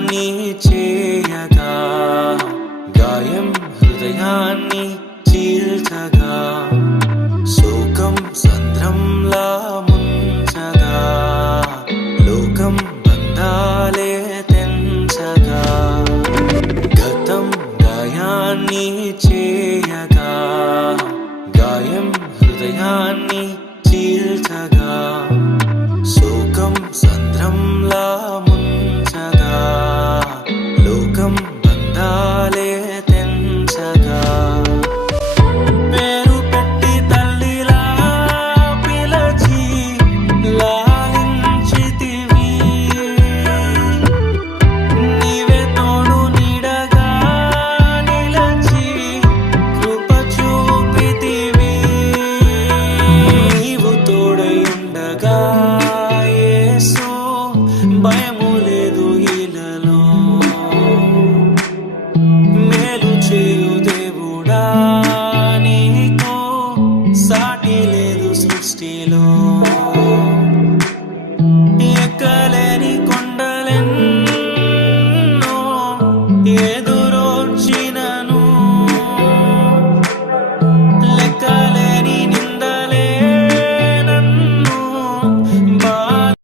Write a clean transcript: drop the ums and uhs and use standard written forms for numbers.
గాయాన్ని చేయగా, గాయం హృదయాన్ని చీల్చగా, శోకం సంద్రంలా ముంచగా, లోకం బంధాలే తెంచగా, గతం గాయాన్ని చేయగా, గాయం హృదయాన్ని చీల్చగా, శోకం సంద్రంలా ముంచగా, లోకం బంధాలే తెంచగా, పేరు పెట్టి తల్లిలా పిలచి లాలించితివి, నీవే తోడు నీడగా నిలచి కృప చూపితివి. నీవు తోడై ఉండగా యేసు భయము